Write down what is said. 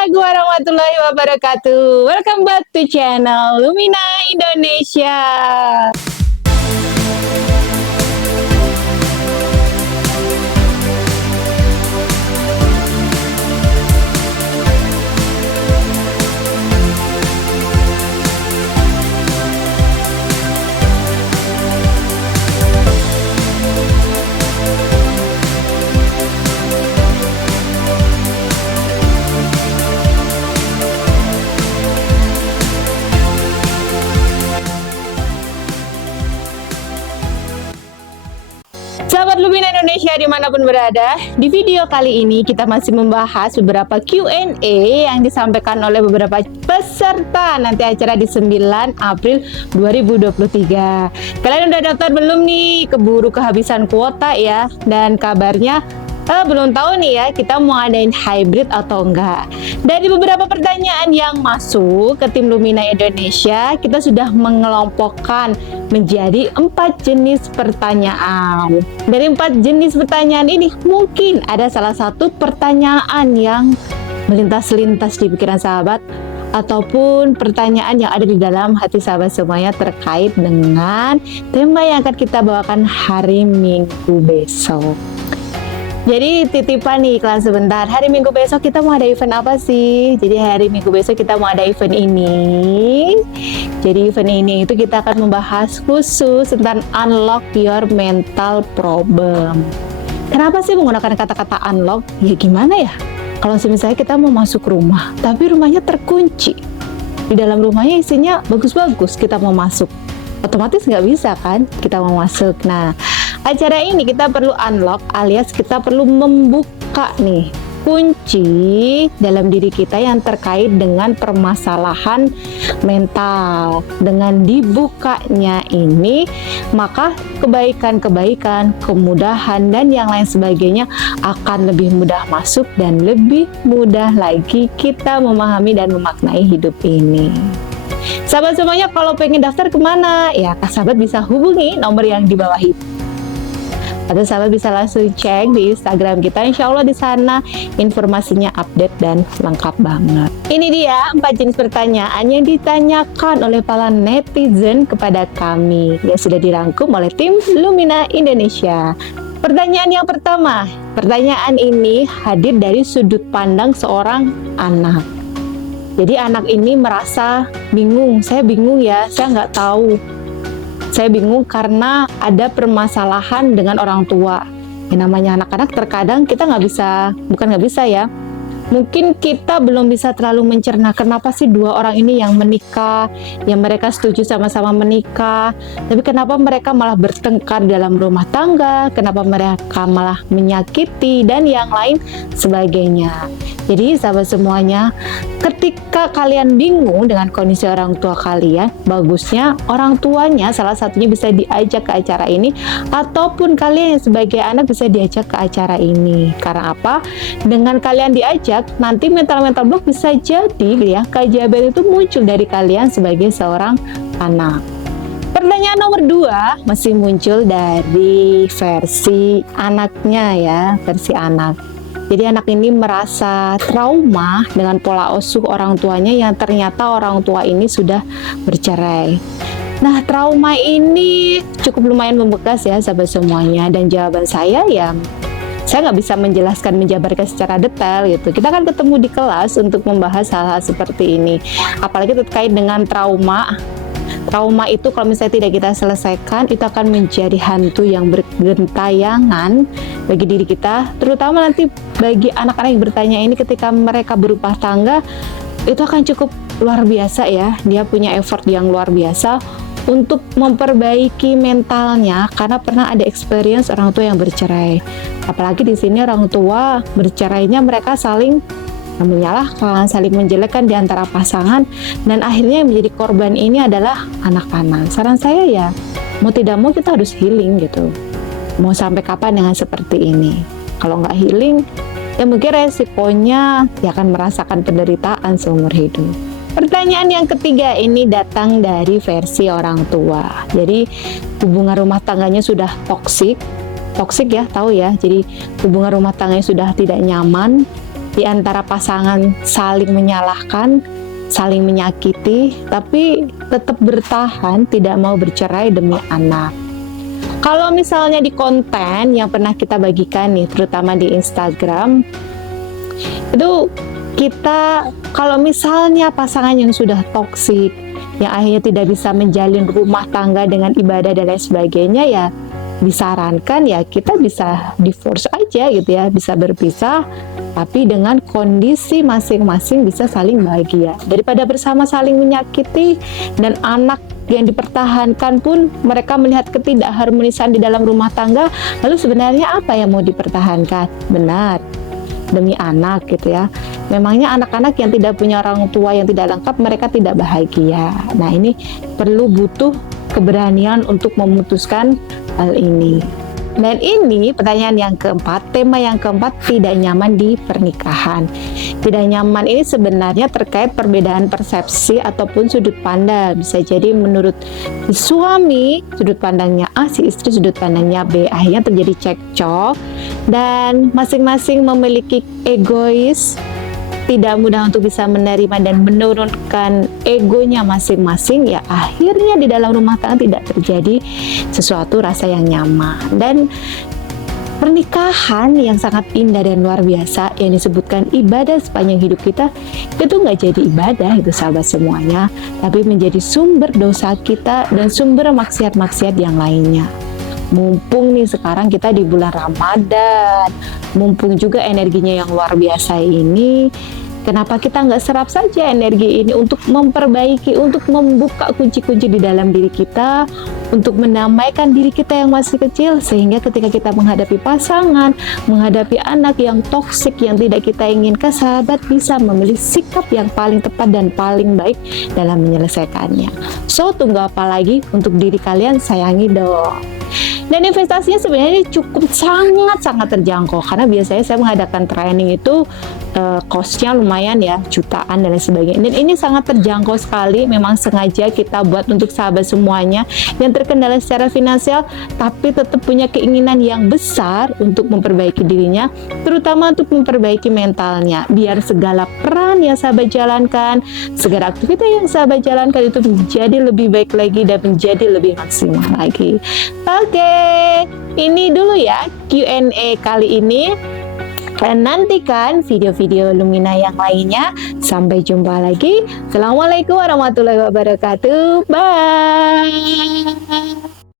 Assalamualaikum warahmatullahi wabarakatuh. Welcome back to channel Lumina Indonesia. Sahabat Lumina Indonesia dimanapun berada, di video kali ini kita masih membahas beberapa Q&A yang disampaikan oleh beberapa peserta nanti acara di 9 April 2023. Kalian udah daftar belum nih? Keburu kehabisan kuota ya. Dan kabarnya belum tahu nih ya kita mau adain hybrid atau enggak. Dari beberapa pertanyaan yang masuk ke tim Lumina Indonesia, kita sudah mengelompokkan menjadi 4 jenis pertanyaan. Dari 4 jenis pertanyaan ini mungkin ada salah satu pertanyaan yang melintas-lintas di pikiran sahabat, ataupun pertanyaan yang ada di dalam hati sahabat semuanya terkait dengan tema yang akan kita bawakan hari Minggu besok. Jadi titipan nih iklan sebentar. Hari Minggu besok kita mau ada event apa sih? Jadi hari Minggu besok kita mau ada event ini. Jadi event ini itu kita akan membahas khusus tentang unlock your mental problem. Kenapa sih menggunakan kata-kata unlock? Ya gimana ya? Kalau misalnya kita mau masuk rumah, tapi rumahnya terkunci. Di dalam rumahnya isinya bagus-bagus, kita mau masuk. Otomatis nggak bisa kan kita mau masuk. Nah, acara ini kita perlu unlock alias kita perlu membuka nih kunci dalam diri kita yang terkait dengan permasalahan mental. Dengan dibukanya ini, maka kebaikan-kebaikan, kemudahan, dan yang lain sebagainya akan lebih mudah masuk dan lebih mudah lagi kita memahami dan memaknai hidup ini. Sahabat semuanya, kalau pengen daftar kemana? Ya, sahabat bisa hubungi nomor yang di bawah itu. Atau sahabat bisa langsung cek di Instagram kita. Insya Allah di sana informasinya update dan lengkap banget. Ini dia 4 jenis pertanyaan yang ditanyakan oleh para netizen kepada kami, yang sudah dirangkum oleh tim Lumina Indonesia. Pertanyaan yang pertama, pertanyaan ini hadir dari sudut pandang seorang anak. Jadi anak ini merasa bingung, saya bingung ya, saya nggak tahu. Saya bingung karena ada permasalahan dengan orang tua. Yang namanya anak-anak terkadang kita bukan nggak bisa ya. Mungkin kita belum bisa terlalu mencerna kenapa sih dua orang ini yang menikah, yang mereka setuju sama-sama menikah, tapi kenapa mereka malah bertengkar dalam rumah tangga, kenapa mereka malah menyakiti, dan yang lain sebagainya. Jadi sahabat semuanya, ketika kalian bingung dengan kondisi orang tua kalian, bagusnya orang tuanya salah satunya bisa diajak ke acara ini, ataupun kalian yang sebagai anak bisa diajak ke acara ini. Karena apa? Dengan kalian diajak, nanti mental block bisa jadi ya keajaiban itu muncul dari kalian sebagai seorang anak. Pertanyaan nomor 2 masih muncul dari versi anaknya ya, versi anak. Jadi anak ini merasa trauma dengan pola asuh orang tuanya yang ternyata orang tua ini sudah bercerai. Nah, trauma ini cukup lumayan membekas ya sahabat semuanya, dan jawaban saya ya saya nggak bisa menjabarkan secara detail gitu. Kita akan ketemu di kelas untuk membahas hal-hal seperti ini. Apalagi terkait dengan trauma. Trauma itu kalau misalnya tidak kita selesaikan, itu akan menjadi hantu yang bergentayangan bagi diri kita. Terutama nanti bagi anak-anak yang bertanya ini ketika mereka berumah tangga, itu akan cukup luar biasa ya. Dia punya effort yang luar biasa untuk memperbaiki mentalnya karena pernah ada experience orang tua yang bercerai. Apalagi di sini orang tua bercerainya mereka saling menyalahkan, saling menjelekkan di antara pasangan, dan akhirnya yang menjadi korban ini adalah anak-anak. Saran saya ya, mau tidak mau kita harus healing gitu. Mau sampai kapan dengan seperti ini? Kalau nggak healing, ya mungkin resikonya ya akan merasakan penderitaan seumur hidup. Pertanyaan yang ketiga ini datang dari versi orang tua. Jadi hubungan rumah tangganya sudah toksik ya, tahu ya. Jadi hubungan rumah tangganya sudah tidak nyaman, di antara pasangan saling menyalahkan, saling menyakiti, tapi tetap bertahan tidak mau bercerai demi anak. Kalau misalnya di konten yang pernah kita bagikan nih, terutama di Instagram, itu kita kalau misalnya pasangan yang sudah toksik, yang akhirnya tidak bisa menjalin rumah tangga dengan ibadah dan lain sebagainya, ya disarankan ya kita bisa divorce aja gitu ya, bisa berpisah, tapi dengan kondisi masing-masing bisa saling bahagia, daripada bersama saling menyakiti dan anak yang dipertahankan pun mereka melihat ketidakharmonisan di dalam rumah tangga. Lalu sebenarnya apa yang mau dipertahankan? Benar, demi anak gitu ya. Memangnya anak-anak yang tidak punya orang tua yang tidak lengkap, mereka tidak bahagia. Nah, ini perlu butuh keberanian untuk memutuskan hal ini. Dan ini pertanyaan yang keempat, tema yang keempat, tidak nyaman di pernikahan. Tidak nyaman ini sebenarnya terkait perbedaan persepsi ataupun sudut pandang. Bisa jadi menurut si suami sudut pandangnya A, si istri sudut pandangnya B. Akhirnya terjadi cekcok dan masing-masing memiliki egois, tidak mudah untuk bisa menerima dan menurunkan egonya masing-masing, ya akhirnya di dalam rumah tangga tidak terjadi sesuatu rasa yang nyaman. Dan pernikahan yang sangat indah dan luar biasa yang disebutkan ibadah sepanjang hidup kita, itu nggak jadi ibadah itu sahabat semuanya, tapi menjadi sumber dosa kita dan sumber maksiat-maksiat yang lainnya. Mumpung nih sekarang kita di bulan Ramadan, mumpung juga energinya yang luar biasa ini, kenapa kita nggak serap saja energi ini untuk memperbaiki, untuk membuka kunci-kunci di dalam diri kita, untuk mendamaikan diri kita yang masih kecil, sehingga ketika kita menghadapi pasangan, menghadapi anak yang toksik yang tidak kita inginkan, sahabat bisa memilih sikap yang paling tepat dan paling baik dalam menyelesaikannya. So, tunggu apa lagi? Untuk diri kalian sayangi dong. Dan investasinya sebenarnya cukup sangat-sangat terjangkau, karena biasanya saya mengadakan training itu cost-nya lumayan ya, jutaan dan lain sebagainya. Dan ini sangat terjangkau sekali, memang sengaja kita buat untuk sahabat semuanya yang terkendala secara finansial, tapi tetap punya keinginan yang besar untuk memperbaiki dirinya, terutama untuk memperbaiki mentalnya, biar segala peran yang sahabat jalankan, segala aktivitas yang sahabat jalankan itu menjadi lebih baik lagi dan menjadi lebih maksimal lagi. Oke, ini dulu ya Q&A kali ini. Dan nantikan video-video Lumina yang lainnya. Sampai jumpa lagi. Assalamualaikum warahmatullahi wabarakatuh. Bye.